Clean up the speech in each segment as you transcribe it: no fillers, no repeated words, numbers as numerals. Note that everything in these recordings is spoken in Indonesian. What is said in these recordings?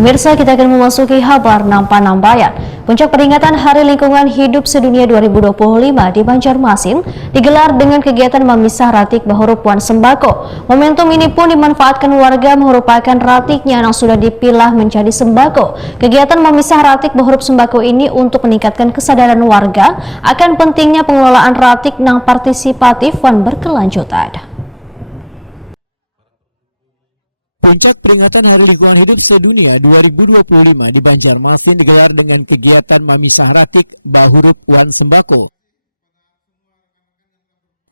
Pemirsa, kita akan memasuki kabar Nampan-Nambayan. Puncak peringatan Hari Lingkungan Hidup Sedunia 2025 di Banjarmasin digelar dengan kegiatan memisah ratik bahurup wan sembako. Momentum ini pun dimanfaatkan warga merupakan ratiknya yang sudah dipilah menjadi sembako. Kegiatan memisah ratik bahurup sembako ini untuk meningkatkan kesadaran warga akan pentingnya pengelolaan ratik yang partisipatif wan berkelanjutan. Puncak peringatan Hari Lingkungan Hidup Sedunia 2025 di Banjarmasin digelar dengan kegiatan memisah ratik bahurup wan sembako.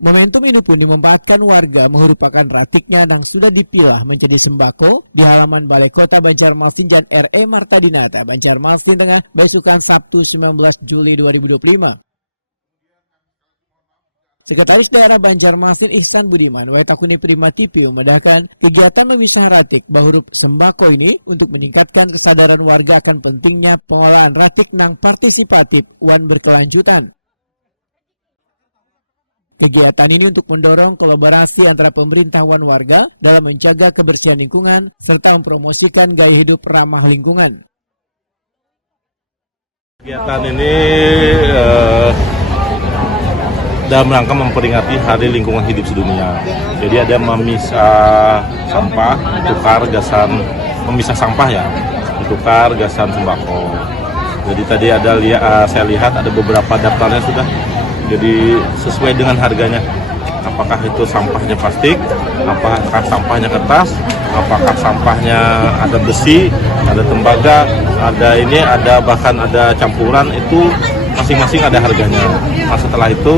Momentum ini pun dimanfaatkan warga merupakan ratiknya yang sudah dipilah menjadi sembako di halaman Balai Kota Banjarmasin Jan R.E. Marta Dinata, Banjarmasin Tengah, besokan Sabtu 19 Juli 2025. Sekretaris Daerah Banjarmasin Ihsan Budiman Waitakuni Prima TV memedahkan kegiatan memisah ratik bahurup sembako ini untuk meningkatkan kesadaran warga akan pentingnya pengolahan ratik nang partisipatif wan berkelanjutan. Kegiatan ini untuk mendorong kolaborasi antara pemerintah wan warga dalam menjaga kebersihan lingkungan serta mempromosikan gaya hidup ramah lingkungan. Kegiatan ini dalam rangka memperingati Hari Lingkungan Hidup Sedunia. Jadi ada memisah sampah, tukar gasan, memisah sampah ya, tukar gasan sembako. Jadi tadi ada saya lihat ada beberapa daftarnya sudah. Jadi sesuai dengan harganya. Apakah itu sampahnya plastik, apakah sampahnya kertas, apakah sampahnya ada besi, ada tembaga, ada bahkan ada campuran, itu masing-masing ada harganya. Nah, setelah itu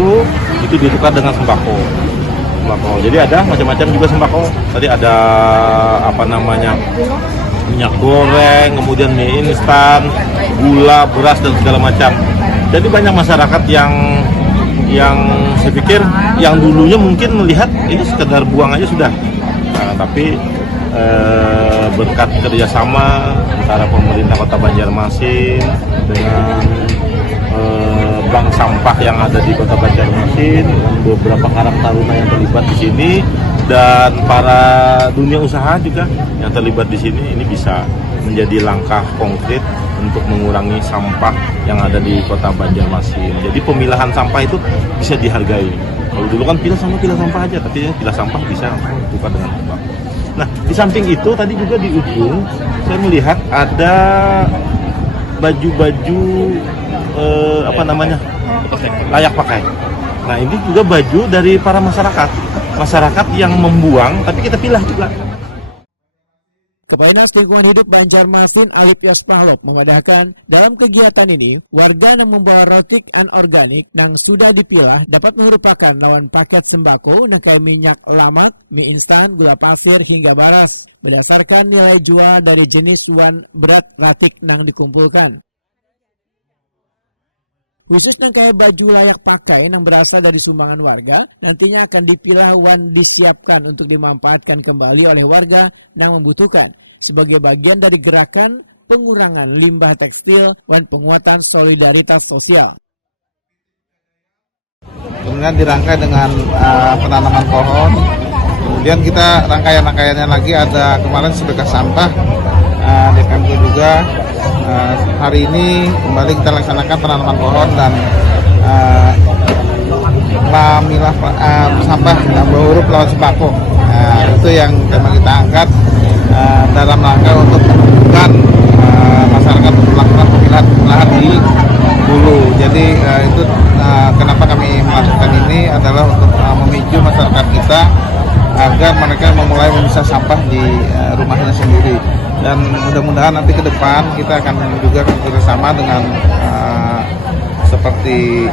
ditukar dengan sembako. Jadi ada macam-macam juga sembako. Tadi ada minyak goreng, kemudian mie instan, gula, beras dan segala macam. Jadi banyak masyarakat yang saya pikir yang dulunya mungkin melihat ini sekedar buang aja sudah. Nah, tapi berkat kerjasama antara pemerintah Kota Banjarmasin dengan bank sampah yang ada di Kota Banjarmasin, beberapa karang taruna yang terlibat di sini, dan para dunia usaha juga yang terlibat di sini, ini bisa menjadi langkah konkret untuk mengurangi sampah yang ada di Kota Banjarmasin. Jadi pemilahan sampah itu bisa dihargai. Kalau dulu kan pilah sampah aja, tapi pilah sampah bisa buka dengan sembako. Nah, di samping itu tadi juga di ujung saya melihat ada baju-baju layak pakai. Nah, ini juga baju dari para masyarakat yang membuang, tapi kita pilah juga. Kepala Dinas Lingkungan Hidup Banjarmasin Alip Yospahlop memedahkan dalam kegiatan ini warga yang membawa rotik anorganik yang sudah dipilah dapat merupakan lawan paket sembako nangkai minyak lamak, mie instan, gula pasir hingga baras berdasarkan nilai jual dari jenis wan berat ratik yang dikumpulkan. Khusus nangkai baju layak pakai yang berasal dari sumbangan warga, nantinya akan dipilah wan disiapkan untuk dimanfaatkan kembali oleh warga yang membutuhkan sebagai bagian dari gerakan pengurangan limbah tekstil dan penguatan solidaritas sosial. Kemudian dirangkai dengan penanaman pohon. Kemudian kita rangkaian-rangkaiannya lagi ada kemarin sedekah sampah, DKMG juga. Hari ini kembali kita laksanakan penanaman pohon dan memilah sampah bahurup lawan sembako. Itu yang tema kita angkat dalam rangka untuk menentukan masyarakat melakukan pemilahan di hulu. Jadi itu kenapa kami melakukan ini adalah untuk memicu masyarakat kita agar mereka memulai memisah sampah di rumahnya sendiri. Dan mudah-mudahan nanti ke depan kita akan juga bekerjasama dengan seperti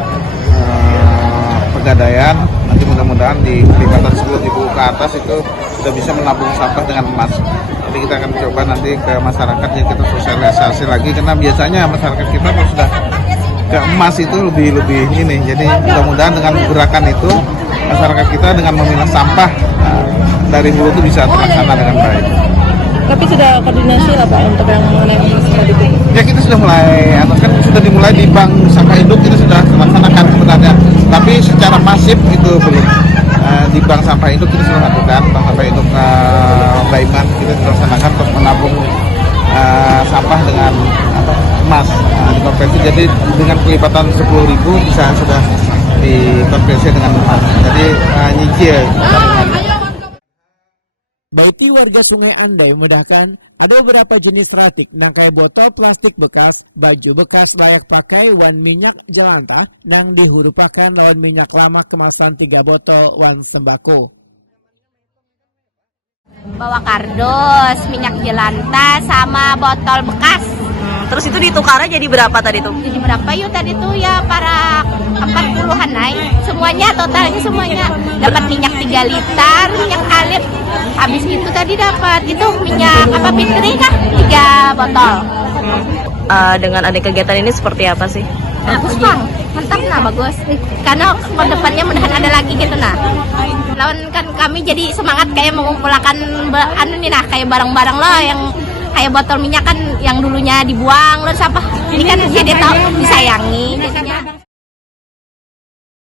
Pegadaian. Nanti mudah-mudahan di kelibatan 10.000 ke atas itu sudah bisa menabung sampah dengan emas. Jadi kita akan coba nanti ke masyarakat yang kita sosialisasi lagi, karena biasanya masyarakat kita kalau sudah ke emas itu lebih ini. Jadi mudah-mudahan dengan gerakan itu masyarakat kita dengan memilah sampah dari hulu itu bisa terlaksana dengan baik. Tapi sudah koordinasi lah Pak untuk yang mengenai emas tadi itu? Ya, kita sudah mulai, kan sudah dimulai di bank sampah induk, kita sudah laksanakan sebenarnya. Tapi secara masif itu belum. Di bank sampah induk kita sudah lakukan, bank sampah induk Baiman kita sudah laksanakan untuk menabung sampah dengan emas dikonversi. Jadi dengan kelipatan 10.000 bisa sudah dikonversi dengan emas. Jadi nyicil. Baiti warga Sungai Andai memudahkan ada beberapa jenis ratik nang kaya botol plastik bekas, baju bekas layak pakai wan minyak jelantah nang dihurupakan lawan minyak lama kemasan 3 botol wan sembako. Bawa kardus, minyak jelantah, sama botol bekas. Terus itu ditukarnya jadi berapa tadi tuh? Jadi berapa yuk tadi tuh ya para 40-an naik. Semuanya totalnya semuanya dapat minyak 3 liter, minyak alif. Habis itu tadi dapat itu minyak apa fitri kah? 3 botol. Dengan ada kegiatan ini seperti apa sih? Bagus bang, mantap nah bagus. Karena ke depannya mudahan ada lagi gitu nah. Lawan kan kami jadi semangat kayak mengumpulkan kayak barang-barang loh yang kayak botol minyak kan yang dulunya dibuang loh sampah. Ini kan jadi tahu disayangi.